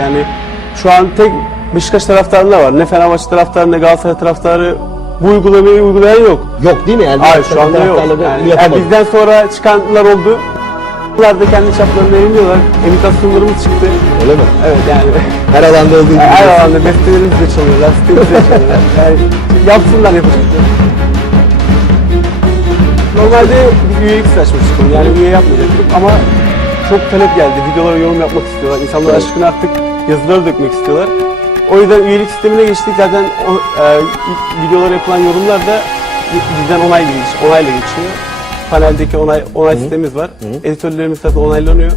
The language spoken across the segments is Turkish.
Yani şu an tek Beşiktaş taraftarında var. Ne Fenerbahçe taraftarı ne Galatasaray taraftarı bu uygulamayı uygulayan yok. Yok değil mi? Yani Hayır şu anda yok. Yani, yani bizden sonra çıkanlar oldu. Bunlar da kendi çaplarında yayınlıyorlar. Imitasyonlarımız çıktı. Öyle mi? Evet yani Her alanda olduğu gibi. her alanda bestelerimiz de çalıyorlar, sitemiz de çalıyorlar. Yani yapsınlar yapacak. Normalde bir üyelik açmıştık onu. Yani üye yapmayacaktık ama çok talep geldi. Videolara yorum yapmak istiyorlar. İnsanlar Evet. aşkını artık yazılara dökmek istiyorlar. O yüzden üyelik sistemine geçtik. Zaten o, e, videolara yapılan yorumlar da bizden onayla, geç, onayla geçiyor. Paneldeki onay, onay sistemimiz var. Editörlerimiz zaten onaylanıyor.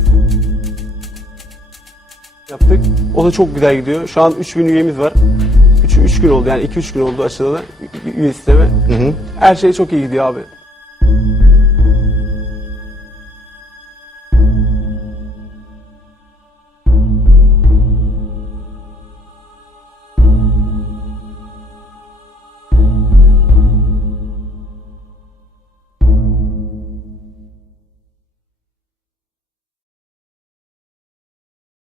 Yaptık. O da çok güzel gidiyor. Şu an 3000 üyemiz var. 3, 3 gün oldu yani 2-3 gün oldu açılalı üye sistemi. Her şey çok iyi gidiyor abi.